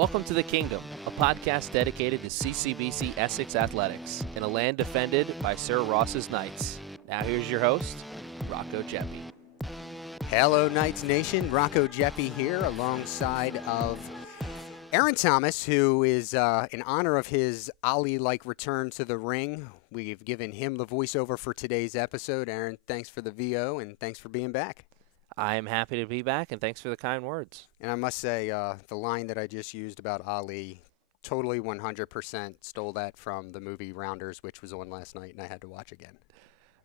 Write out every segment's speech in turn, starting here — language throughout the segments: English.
Welcome to The Kingdom, a podcast dedicated to CCBC Essex Athletics, in a land defended by Sir Ross's Knights. Now here's your host, Rocco Jeppy. Hello, Knights Nation. Rocco Jeppy here alongside of Aaron Thomas, who is in honor of his Ali-like return to the ring. We've given him the voiceover for today's episode. Aaron, thanks for the VO and thanks for being back. I'm happy to be back, and thanks for the kind words. And I must say, the line that I just used about Ali, totally 100% stole that from the movie Rounders, which was on last night, and I had to watch again.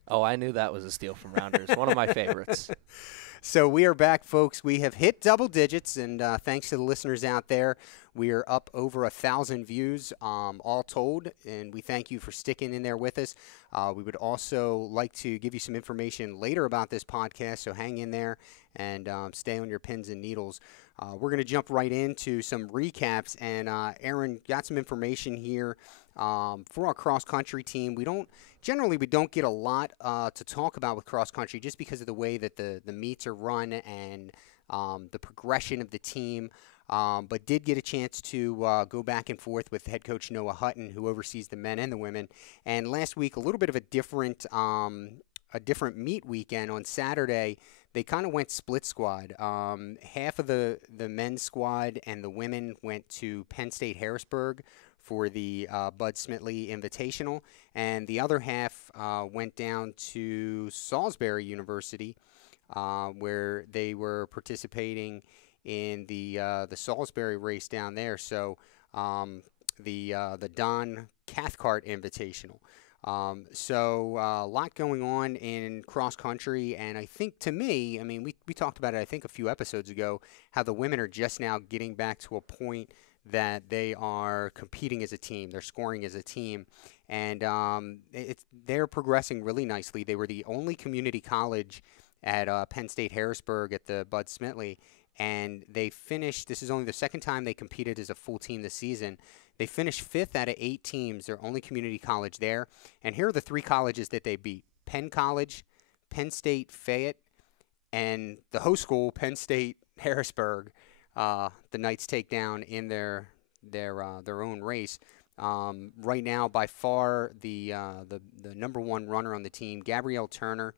Oh, I knew that was a steal from Rounders, one of my favorites. So we are back, folks. We have hit double digits, and thanks to the listeners out there, we are up over 1,000 views all told, and we thank you for sticking in there with us. We would also like to give you some information later about this podcast, so hang in there and stay on your pins and needles. We're going to jump right into some recaps, and Aaron got some information here for our cross-country team. We don't get a lot to talk about with cross-country just because of the way that the meets are run and the progression of the team, but did get a chance to go back and forth with head coach Noah Hutton, who oversees the men and the women. And last week, a little bit of a different meet weekend. On Saturday, they kind of went split squad. Half of the men's squad and the women went to Penn State Harrisburg for the Bud Smitley Invitational, and the other half went down to Salisbury University, where they were participating in the Salisbury race down there. So the Don Cathcart Invitational. So a lot going on in cross country, and I think to me, I mean, we talked about it I think a few episodes ago, how the women are just now getting back to a point that they are competing as a team, they're scoring as a team, and they're progressing really nicely. They were the only community college at Penn State Harrisburg at the Bud Smitley, and they finished, this is only the second time they competed as a full team this season. They finished 5th out of 8 teams, their only community college there, and here are the 3 colleges that they beat: Penn College, Penn State Fayette, and the host school, Penn State Harrisburg. The Knights take down in their own race. Right now, by far, the number one runner on the team, Gabrielle Turner.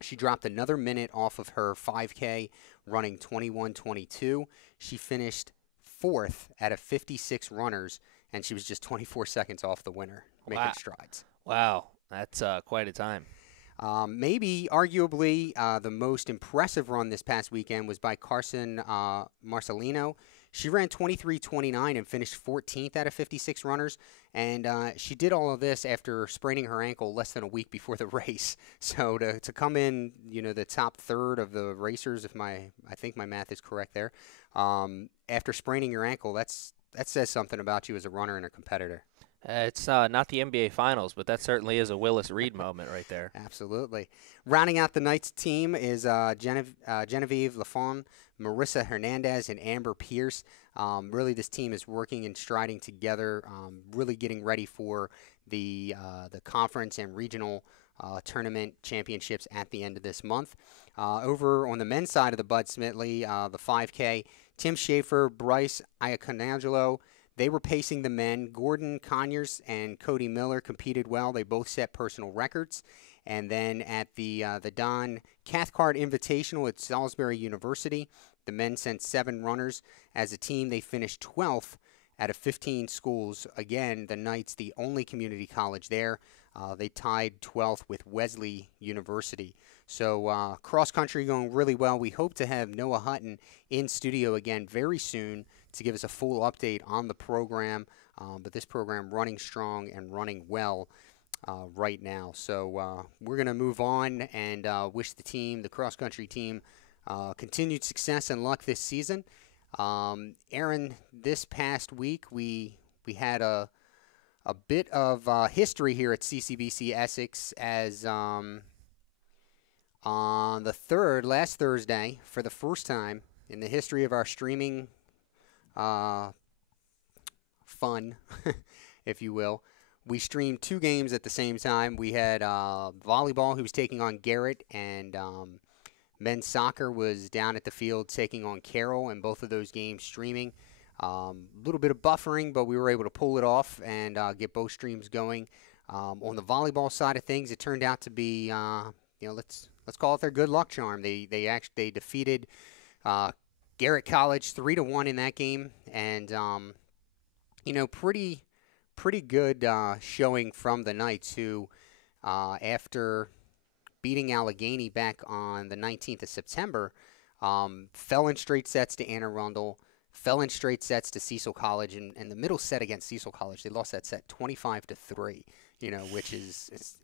She dropped another minute off of her 5K, running 21:22. She finished 4th out of 56 runners, and she was just 24 seconds off the winner, making strides. Wow, that's quite a time. Maybe, arguably, the most impressive run this past weekend was by Carson Marcelino. She ran 23:29 and finished 14th out of 56 runners, and she did all of this after spraining her ankle less than a week before the race. So to come in, the top third of the racers, I think my math is correct there, after spraining your ankle, that says something about you as a runner and a competitor. It's not the NBA Finals, but that certainly is a Willis Reed moment right there. Absolutely. Rounding out the Knights team is Genevieve Lafon, Marissa Hernandez, and Amber Pierce. Really, this team is working and striding together, really getting ready for the conference and regional tournament championships at the end of this month. Over on the men's side of the Bud Smitley, the 5K, Tim Schaefer, Bryce Iaconangelo, they were pacing the men. Gordon Conyers and Cody Miller competed well. They both set personal records. And then at the Don Cathcart Invitational at Salisbury University, the men sent 7 runners. As a team, they finished 12th out of 15 schools. Again, the Knights, the only community college there. They tied 12th with Wesley University. So cross-country going really well. We hope to have Noah Hutton in studio again very soon to give us a full update on the program. But this program running strong and running well right now. So we're going to move on and wish the team, the cross-country team, continued success and luck this season. Aaron, this past week we had a bit of history here at CCBC Essex as on the last Thursday, for the first time in the history of our streaming fun, if you will, we streamed 2 games at the same time. We had volleyball, who was taking on Garrett, and men's soccer was down at the field taking on Carroll, and both of those games streaming. Little bit of buffering, but we were able to pull it off and get both streams going. On the volleyball side of things, it turned out to be, let's call it their good luck charm. They defeated Garrett College 3-1 in that game, and pretty good showing from the Knights, who after beating Allegheny back on the 19th of September, fell in straight sets to Anne Arundel, fell in straight sets to Cecil College, and the middle set against Cecil College, they lost that set 25-3. Which is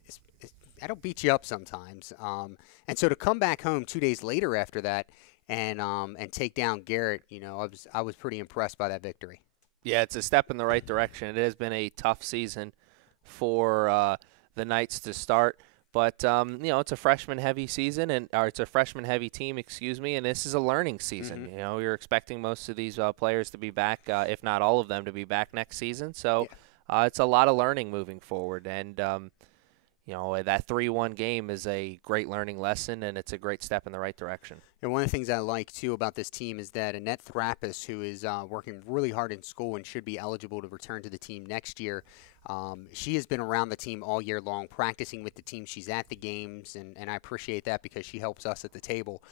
that'll beat you up sometimes. And so to come back home 2 days later after that and take down Garrett, I was pretty impressed by that victory. Yeah, it's a step in the right direction. It has been a tough season for the Knights to start, but it's a freshman-heavy season, or it's a freshman-heavy team, and this is a learning season. Mm-hmm. You're expecting most of these players to be back, if not all of them, to be back next season. So it's a lot of learning moving forward, and that 3-1 game is a great learning lesson, and it's a great step in the right direction. And one of the things I like, too, about this team is that Annette Thrapis, who is working really hard in school and should be eligible to return to the team next year, she has been around the team all year long, practicing with the team. She's at the games, and I appreciate that because she helps us at the table.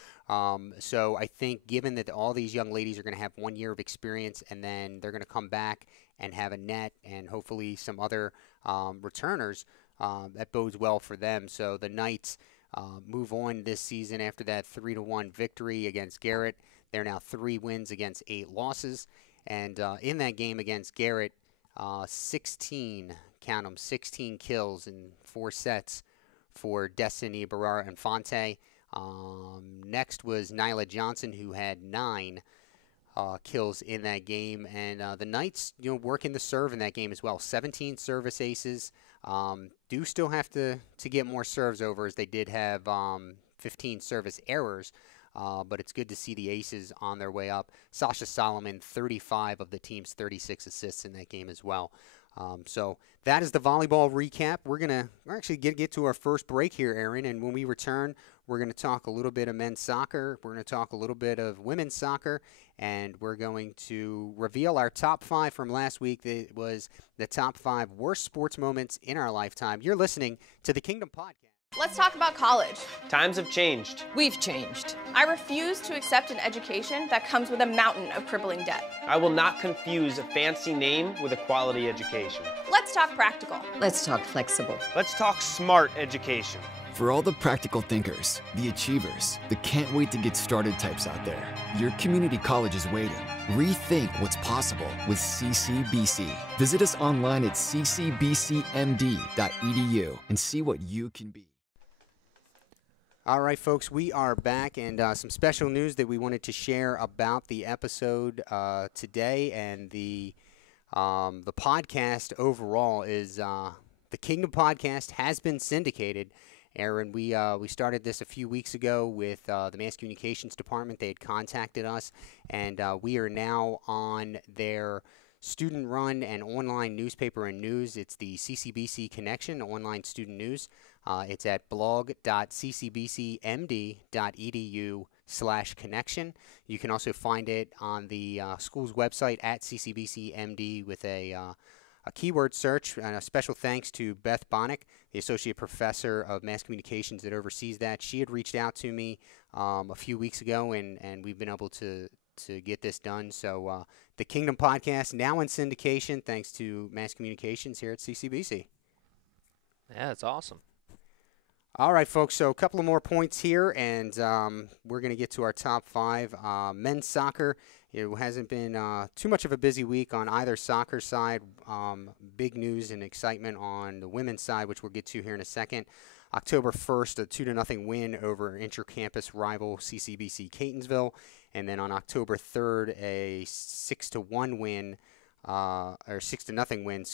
So I think given that all these young ladies are going to have 1 year of experience, and then they're going to come back and have Annette and hopefully some other returners, that bodes well for them. So the Knights move on this season after that 3-1 victory against Garrett. They're now 3 wins against 8 losses. And in that game against Garrett, 16 kills in 4 sets for Destiny Barrera Infante. Next was Nyla Johnson, who had 9 kills in that game. And the Knights, working the serve in that game as well. 17 service aces. Do still have to get more serves over, as they did have 15 service errors, but it's good to see the aces on their way up. Sasha Solomon, 35 of the team's 36 assists in that game as well. So that is the volleyball recap. We're actually get to our first break here, Aaron, and when we return, we're going to talk a little bit of men's soccer. We're going to talk a little bit of women's soccer, and we're going to reveal our top 5 from last week. It was the top 5 worst sports moments in our lifetime. You're listening to the Kingdom Podcast. Let's talk about college. Times have changed. We've changed. I refuse to accept an education that comes with a mountain of crippling debt. I will not confuse a fancy name with a quality education. Let's talk practical. Let's talk flexible. Let's talk smart education. For all the practical thinkers, the achievers, the can't wait to get started types out there, your community college is waiting. Rethink what's possible with CCBC. Visit us online at ccbcmd.edu and see what you can be. All right, folks, we are back, and some special news that we wanted to share about the episode today, and the podcast overall is the Kingdom Podcast has been syndicated. Aaron, we started this a few weeks ago with the Mass Communications Department. They had contacted us, and we are now on their student-run and online newspaper and news. It's the CCBC Connection, online student news. It's at blog.ccbcmd.edu/connection. You can also find it on the school's website at CCBCMD with a keyword search. And a special thanks to Beth Bonnick, the Associate Professor of Mass Communications that oversees that. She had reached out to me a few weeks ago, and we've been able to get this done. So the Kingdom Podcast now in syndication thanks to Mass Communications here at CCBC. Yeah, that's awesome. All right, folks, so a couple of more points here, and we're going to get to our top 5. Men's soccer, it hasn't been too much of a busy week on either soccer side. Big news and excitement on the women's side, which we'll get to here in a second. October 1st, a 2-0 win over inter-campus rival CCBC Catonsville. And then on October 3rd, a 6-1 win, or 6-0 win,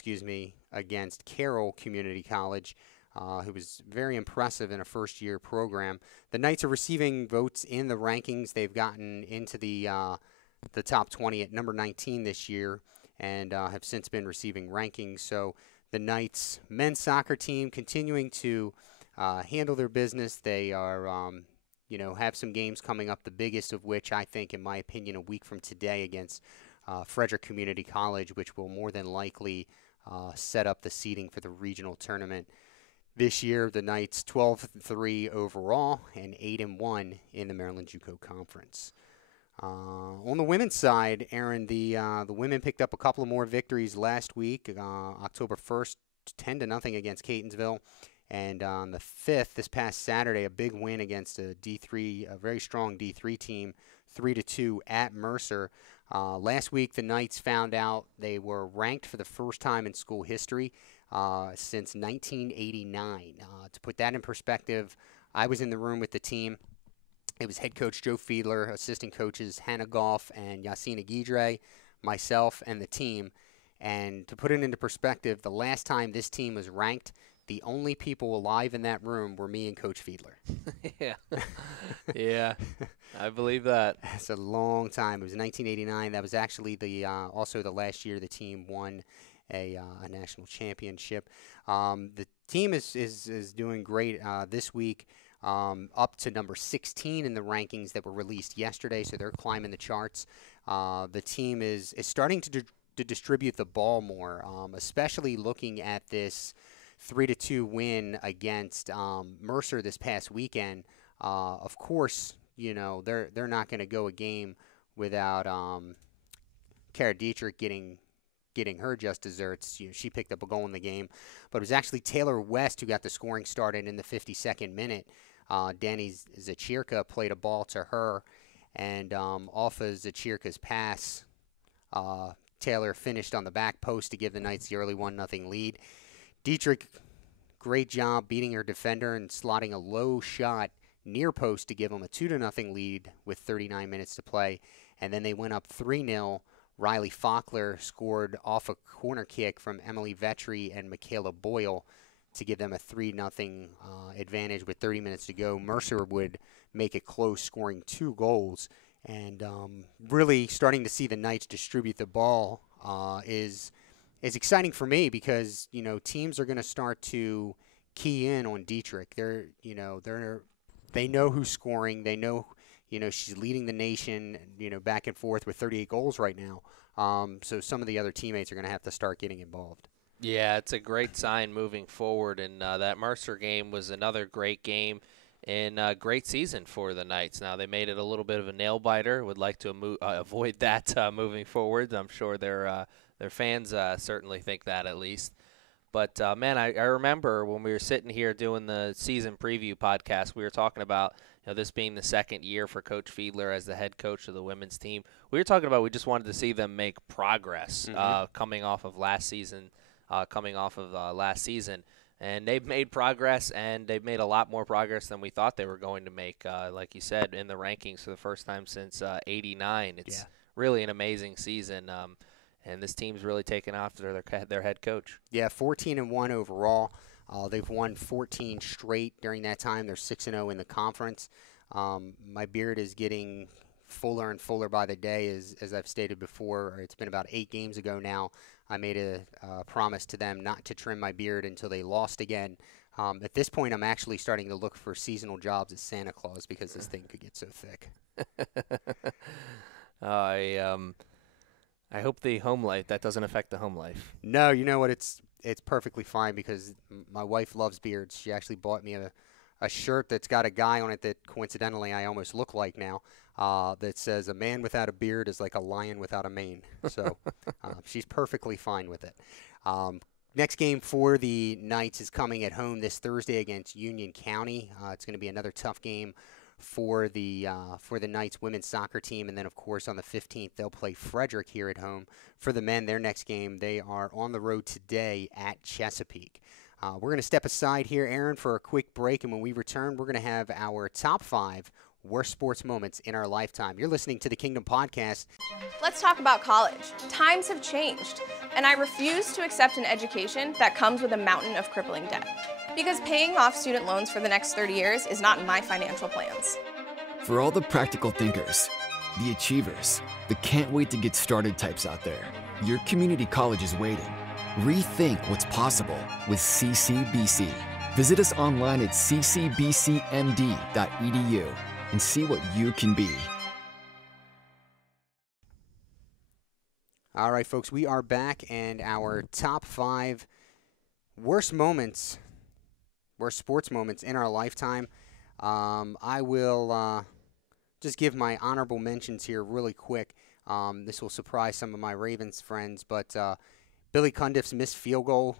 against Carroll Community College, who was very impressive in a first-year program. The Knights are receiving votes in the rankings. They've gotten into the top 20 at number 19 this year, and have since been receiving rankings. So the Knights men's soccer team continuing to handle their business. They are, have some games coming up, the biggest of which I think, in my opinion, a week from today against Frederick Community College, which will more than likely set up the seeding for the regional tournament. This year, the Knights 12-3 overall and 8-1 in the Maryland JUCO Conference. On the women's side, Aaron, the women picked up a couple of more victories last week. October 1st, 10-0 against Catonsville. And on the 5th, this past Saturday, a big win against a very strong D3 team, 3-2 at Mercer. Last week, the Knights found out they were ranked for the first time in school history since 1989. To put that in perspective, I was in the room with the team. It was head coach Joe Fiedler, assistant coaches Hannah Goff and Yasina Guidre, myself, and the team. And to put it into perspective, the last time this team was ranked, the only people alive in that room were me and Coach Fiedler. Yeah. Yeah, I believe that. It's a long time. It was 1989. That was actually also the last year the team won a national championship. The team is doing great this week, up to number 16 in the rankings that were released yesterday, so they're climbing the charts. The team is starting to distribute the ball more, especially looking at this 3-2 win against Mercer this past weekend. Of course, you know, they're not going to go a game without Kara Dietrich getting her just desserts. You know, she picked up a goal in the game, but it was actually Taylor West who got the scoring started in the 52nd minute. Danny Zachirka played a ball to her, and off of Zachirka's pass, Taylor finished on the back post to give the Knights the early 1-0 lead. Dietrich, great job beating her defender and slotting a low shot near post to give them a 2-0 lead with 39 minutes to play. And then they went up 3-0. Riley Faulkner scored off a corner kick from Emily Vetri and Michaela Boyle to give them a 3-0 advantage with 30 minutes to go. Mercer would make it close, scoring 2 goals. And really starting to see the Knights distribute the ball is exciting for me because, you know, teams are going to start to key in on Dietrich. They know who's scoring. They know, you know, she's leading the nation, you know, back and forth with 38 goals right now. So some of the other teammates are going to have to start getting involved. Yeah, it's a great sign moving forward, and that Mercer game was another great game and a great season for the Knights. Now, they made it a little bit of a nail-biter. Would like to avoid that moving forward. I'm sure their fans certainly think that at least. But, man, I remember when we were sitting here doing the season preview podcast, we were talking about, you know, this being the second year for Coach Fiedler as the head coach of the women's team. We were talking about we just wanted to see them make progress coming off of last season. And they've made progress, and they've made a lot more progress than we thought they were going to make, like you said, in the rankings for the first time since '89. It's really an amazing season. And this team's really taken after their head coach. Yeah, 14-1 overall. They've won 14 straight during that time. They're 6-0 in the conference. My beard is getting fuller and fuller by the day, as I've stated before. It's been about 8 games ago now. I made a promise to them not to trim my beard until they lost again. At this point, I'm actually starting to look for seasonal jobs as Santa Claus because this thing could get so thick. I hope the home life, that doesn't affect the home life. No, you know what? It's perfectly fine because my wife loves beards. She actually bought me a shirt that's got a guy on it that coincidentally I almost look like now, that says a man without a beard is like a lion without a mane. So she's perfectly fine with it. Next game for the Knights is coming at home this Thursday against Union County. It's going to be another tough game for the Knights women's soccer team. And then, of course, on the 15th, they'll play Frederick here at home. For the men, their next game, they are on the road today at Chesapeake. We're going to step aside here, Aaron, for a quick break. And when we return, we're going to have our top 5 worst sports moments in our lifetime. You're listening to the Kingdom Podcast. Let's talk about college. Times have changed, and I refuse to accept an education that comes with a mountain of crippling debt. Because paying off student loans for the next 30 years is not in my financial plans. For all the practical thinkers, the achievers, the can't wait to get started types out there, your community college is waiting. Rethink what's possible with CCBC. Visit us online at ccbcmd.edu and see what you can be. All right, folks, we are back, and our top 5 worst sports moments in our lifetime. I will just give my honorable mentions here really quick. This will surprise some of my Ravens friends, but Billy Cundiff's missed field goal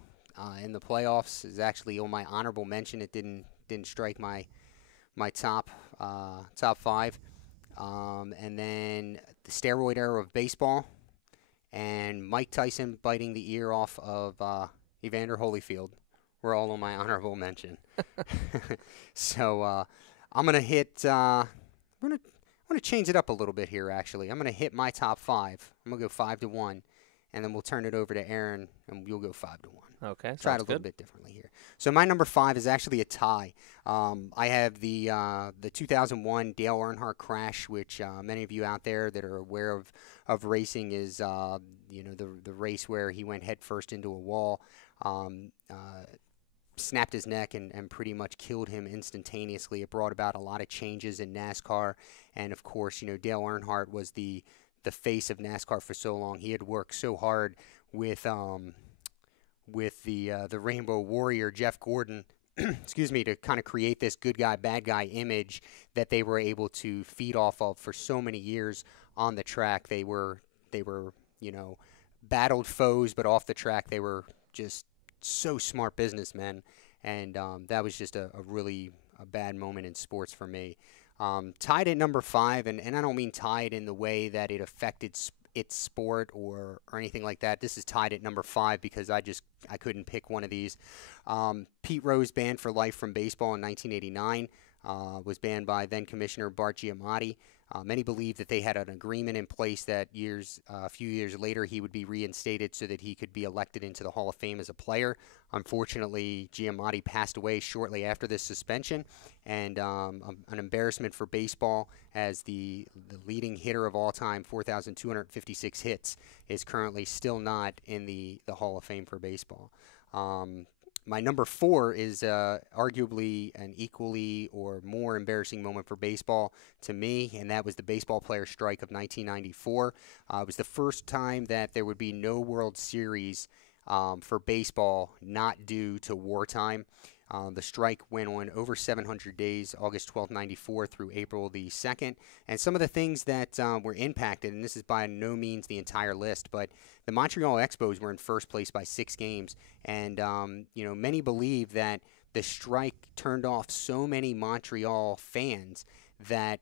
in the playoffs is actually on my honorable mention. It didn't strike my top 5. And then the steroid era of baseball, and Mike Tyson biting the ear off of Evander Holyfield were all on my honorable mention. So I'm gonna hit. I'm gonna change it up a little bit here. Actually, I'm gonna hit my top 5. I'm gonna go 5-1, and then we'll turn it over to Aaron, and you'll go 5-1. Okay, Try it a little bit differently here. So my number 5 is actually a tie. I have the 2001 Dale Earnhardt crash, which many of you out there that are aware of racing is the race where he went headfirst into a wall, snapped his neck and pretty much killed him instantaneously. It brought about a lot of changes in NASCAR, and of course, Dale Earnhardt was the face of NASCAR for so long. He had worked so hard with the Rainbow Warrior, Jeff Gordon, excuse me, to kind of create this good guy, bad guy image that they were able to feed off of for so many years on the track. They were battled foes, but off the track they were just so smart businessmen, and that was just a really bad moment in sports for me. Tied at number 5, and I don't mean tied in the way that it affected its sport or anything like that. This is tied at number 5 because I couldn't pick one of these. Pete Rose banned for life from baseball in 1989, was banned by then Commissioner Bart Giamatti. Many believe that they had an agreement in place that a few years later he would be reinstated so that he could be elected into the Hall of Fame as a player. Unfortunately, Giamatti passed away shortly after this suspension, and an embarrassment for baseball as the leading hitter of all time, 4,256 hits, is currently still not in the Hall of Fame for baseball. My number 4 is arguably an equally or more embarrassing moment for baseball to me, and that was the baseball player strike of 1994. It was the first time that there would be no World Series for baseball not due to wartime. The strike went on over 700 days, August 12, 94 through April the 2nd. And some of the things that were impacted, and this is by no means the entire list, but the Montreal Expos were in first place by 6 games. And, many believe that the strike turned off so many Montreal fans that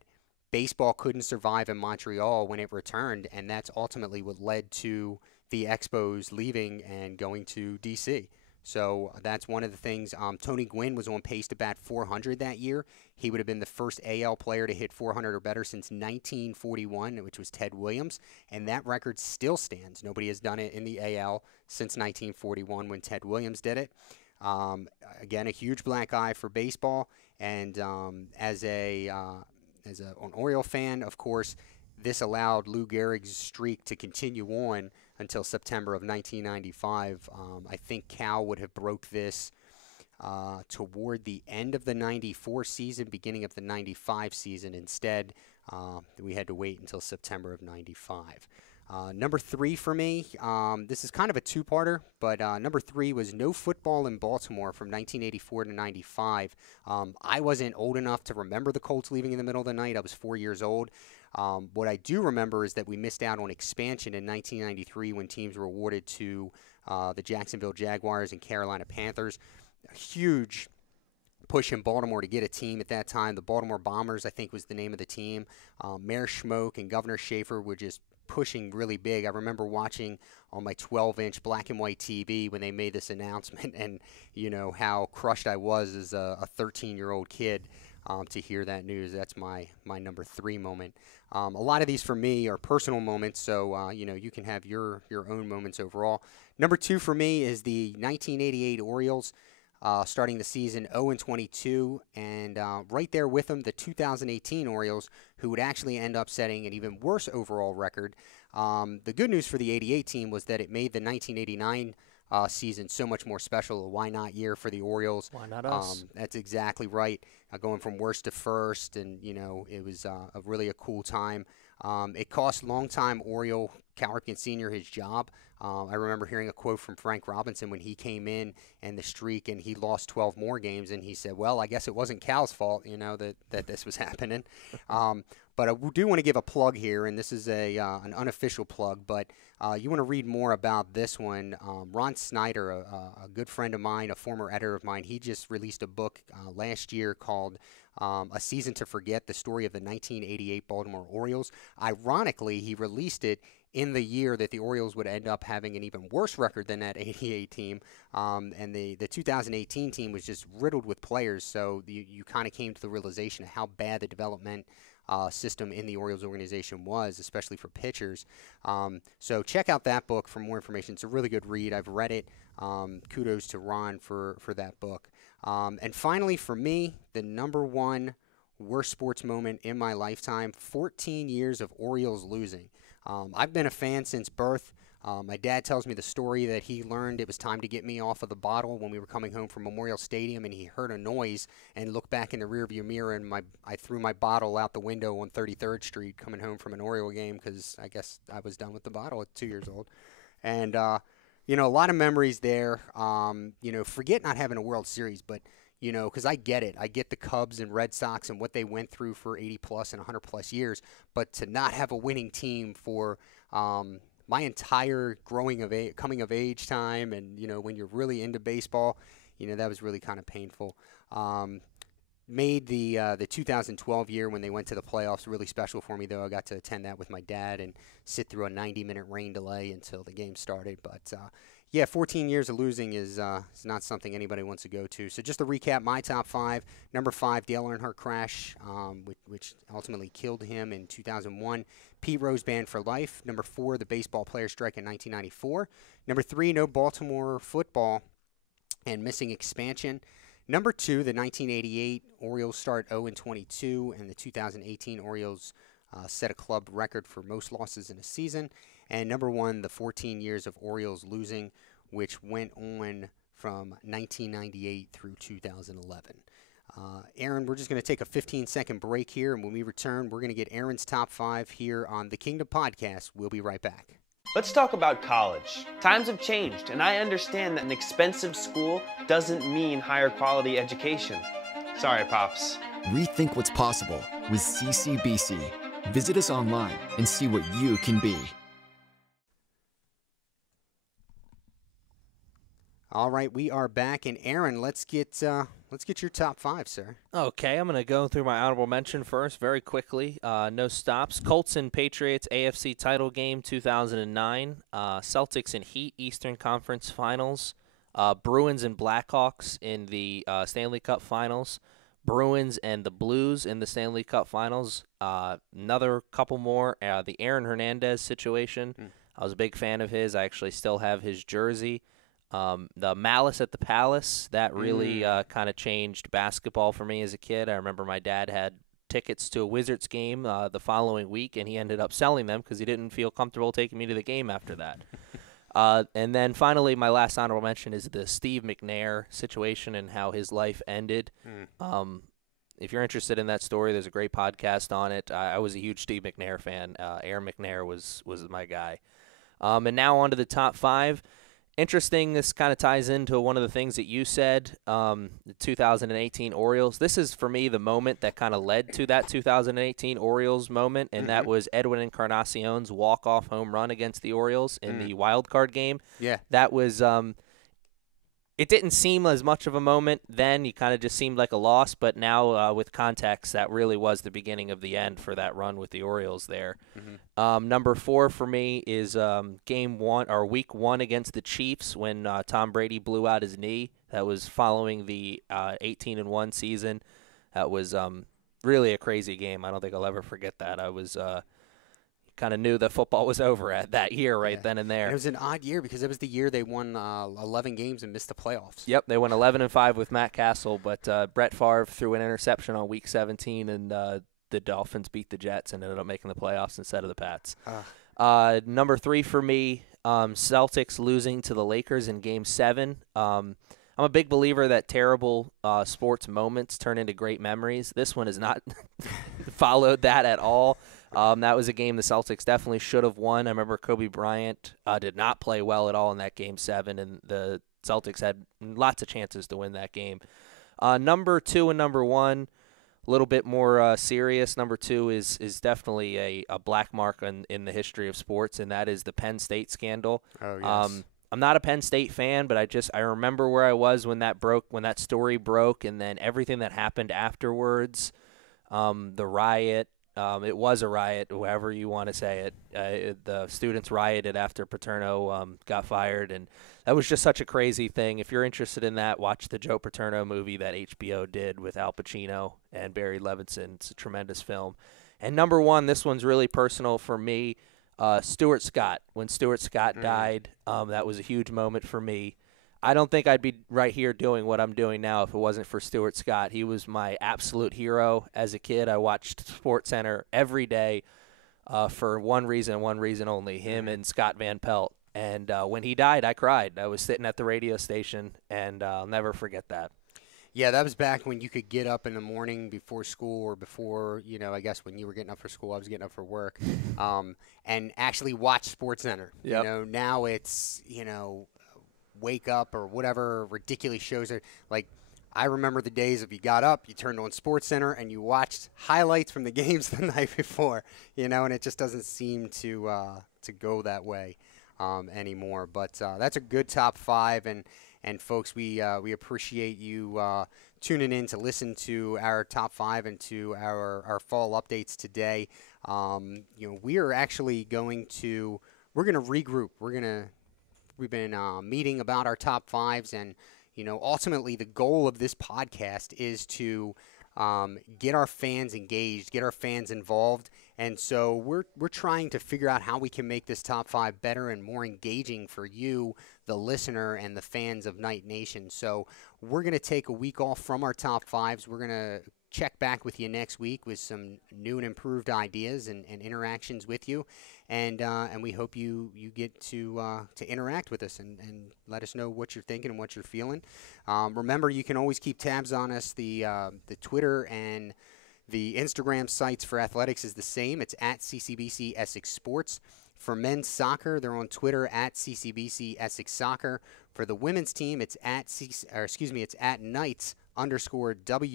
baseball couldn't survive in Montreal when it returned. And that's ultimately what led to the Expos leaving and going to D.C. So that's one of the things. Tony Gwynn was on pace to bat 400 that year. He would have been the first AL player to hit 400 or better since 1941, which was Ted Williams, and that record still stands. Nobody has done it in the AL since 1941 when Ted Williams did it. Again, a huge black eye for baseball, and as an Oriole fan, of course, this allowed Lou Gehrig's streak to continue on until September of 1995. I think Cal would have broke this toward the end of the 94 season, beginning of the 95 season. Instead, we had to wait until September of 95. Number 3 for me, this is kind of a two-parter, but number 3 was no football in Baltimore from 1984 to 95. I wasn't old enough to remember the Colts leaving in the middle of the night. I was 4 years old. What I do remember is that we missed out on expansion in 1993 when teams were awarded to the Jacksonville Jaguars and Carolina Panthers. A huge push in Baltimore to get a team at that time. The Baltimore Bombers, I think, was the name of the team. Mayor Schmoke and Governor Schaefer were just pushing really big. I remember watching on my 12-inch black and white TV when they made this announcement, and how crushed I was as a 13-year-old kid. To hear that news. That's my number 3 moment. A lot of these for me are personal moments, so you can have your own moments overall. Number 2 for me is the 1988 Orioles starting the season 0-22, and right there with them, the 2018 Orioles, who would actually end up setting an even worse overall record. The good news for the 88 team was that it made the 1989 season so much more special. A why not year for the Orioles. Why not us? That's exactly right. Going from worst to first, and it was really a cool time. It cost longtime Oriole Cal Ripken Sr. his job. I remember hearing a quote from Frank Robinson when he came in and the streak, and he lost 12 more games, and he said, well, I guess it wasn't Cal's fault, that this was happening. But I do want to give a plug here, and this is an unofficial plug, but you want to read more about this one. Ron Snyder, a good friend of mine, a former editor of mine, he just released a book last year called A Season to Forget, the story of the 1988 Baltimore Orioles. Ironically, he released it in the year that the Orioles would end up having an even worse record than that 88 team. And the 2018 team was just riddled with players, so you kind of came to the realization of how bad the development system in the Orioles organization was, especially for pitchers. So check out that book for more information. It's a really good read. I've read it. Kudos to Ron for that book. And finally, for me, the number one worst sports moment in my lifetime, 14 years of Orioles losing. I've been a fan since birth. My dad tells me the story that he learned it was time to get me off of the bottle when we were coming home from Memorial Stadium, and he heard a noise and looked back in the rearview mirror, and I threw my bottle out the window on 33rd Street coming home from an Oriole game because I guess I was done with the bottle at 2 years old. And, a lot of memories there. Forget not having a World Series, but because I get it. I get the Cubs and Red Sox and what they went through for 80-plus and 100-plus years. But to not have a winning team for my entire coming of age time and, when you're really into baseball, that was really kind of painful. Made the 2012 year when they went to the playoffs really special for me, though. I got to attend that with my dad and sit through a 90-minute rain delay until the game started. But 14 years of losing is not something anybody wants to go to. So just to recap, my top five. Number 5, Dale Earnhardt crash, which ultimately killed him in 2001. Pete Rose banned for life. Number 4, the baseball player strike in 1994. Number 3, no Baltimore football and missing expansion. Number 2, the 1988 Orioles start 0-22, and the 2018 Orioles set a club record for most losses in a season. And number 1, the 14 years of Orioles losing, which went on from 1998 through 2011. Aaron, we're just going to take a 15-second break here, and when we return, we're going to get Aaron's top 5 here on the Kingdom Podcast. We'll be right back. Let's talk about college. Times have changed, and I understand that an expensive school doesn't mean higher quality education. Sorry, Pops. Rethink what's possible with CCBC. Visit us online and see what you can be. All right, we are back, and Aaron, let's get your top 5, sir. Okay, I'm going to go through my honorable mention first very quickly. No stops. Colts and Patriots AFC title game 2009. Celtics and Heat Eastern Conference Finals. Bruins and Blackhawks in the Stanley Cup Finals. Bruins and the Blues in the Stanley Cup Finals. Another couple more. The Aaron Hernandez situation. I was a big fan of his. I actually still have his jersey. The Malice at the Palace, that really kind of changed basketball for me as a kid. I remember my dad had tickets to a Wizards game the following week, and he ended up selling them because he didn't feel comfortable taking me to the game after that. And then finally, my last honorable mention is the Steve McNair situation and how his life ended. If you're interested in that story, there's a great podcast on it. I was a huge Steve McNair fan. Aaron McNair was my guy. And now on to the top 5. Interesting, this kind of ties into one of the things that you said, the 2018 Orioles. This is, for me, the moment that kind of led to that 2018 Orioles moment, and that was Edwin Encarnacion's walk-off home run against the Orioles in the wild card game. Yeah. That was it didn't seem as much of a moment then. You kind of just seemed like a loss, but now with context, that really was the beginning of the end for that run with the Orioles there. Number 4 for me is week 1 against the Chiefs when Tom Brady blew out his knee. That was following the 18-1 season. That was really a crazy game. I don't think I'll ever forget that. I was kind of knew that football was over at that year then and there. And it was an odd year because it was the year they won 11 games and missed the playoffs. Yep, they went 11-5 with Matt Castle, but Brett Favre threw an interception on Week 17, and the Dolphins beat the Jets and ended up making the playoffs instead of the Pats. Number 3 for me, Celtics losing to the Lakers in Game 7. I'm a big believer that terrible sports moments turn into great memories. This one has not followed that at all. That was a game the Celtics definitely should have won. I remember Kobe Bryant did not play well at all in that Game 7, and the Celtics had lots of chances to win that game. Number 2 and number 1, a little bit more serious. Number 2 is definitely a black mark in the history of sports, and that is the Penn State scandal. Oh, yes. I'm not a Penn State fan, but I remember where I was when that story broke, and then everything that happened afterwards. The riot. It was a riot, however you want to say it. The students rioted after Paterno got fired, and that was just such a crazy thing. If you're interested in that, watch the Joe Paterno movie that HBO did with Al Pacino and Barry Levinson. It's a tremendous film. And number 1, this one's really personal for me. Stuart Scott. When Stuart Scott died, that was a huge moment for me. I don't think I'd be right here doing what I'm doing now if it wasn't for Stuart Scott. He was my absolute hero as a kid. I watched SportsCenter every day for one reason only, him and Scott Van Pelt. And when he died, I cried. I was sitting at the radio station, and I'll never forget that. Yeah, that was back when you could get up in the morning before school or before, I guess when you were getting up for school, I was getting up for work, and actually watch SportsCenter. Yep. Now it's, Wake Up or whatever ridiculous shows are. Like, I remember the days of you got up, you turned on SportsCenter, and you watched highlights from the games the night before, and it just doesn't seem to go that way anymore. But that's a good top 5, and folks, we appreciate you tuning in to listen to our top 5 and to our fall updates today. We are actually going to regroup. We've been meeting about our top 5s, and ultimately the goal of this podcast is to get our fans engaged, get our fans involved. And so we're trying to figure out how we can make this top 5 better and more engaging for you, the listener, and the fans of Night Nation. So we're going to take a week off from our top 5s. We're going to check back with you next week with some new and improved ideas and interactions with you. And we hope you get to interact with us and let us know what you're thinking and what you're feeling. Remember, you can always keep tabs on us. The Twitter and the Instagram sites for athletics is the same. It's at CCBC Essex Sports. For men's soccer, they're on Twitter at CCBC Essex Soccer. For the women's team, it's at Knights_W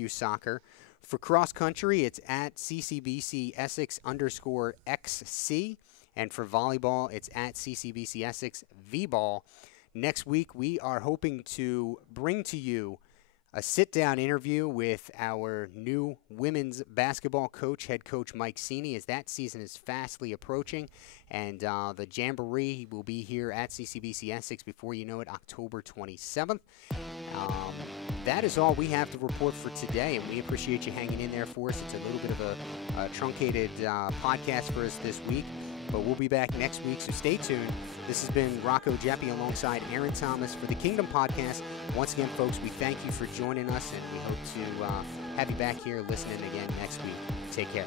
Soccer. For cross country, it's at CCBC Essex_XC. And for volleyball, it's at CCBC Essex VBall. Next week, we are hoping to bring to you a sit-down interview with our new women's basketball coach, head coach Mike Sini, as that season is fastly approaching. And the Jamboree will be here at CCBC Essex before you know it, October 27th. That is all we have to report for today, and we appreciate you hanging in there for us. It's a little bit of a truncated podcast for us this week, but we'll be back next week, so stay tuned. This has been Rocco Jeppi alongside Aaron Thomas for the Kingdom Podcast. Once again, folks, we thank you for joining us, and we hope to have you back here listening again next week. Take care.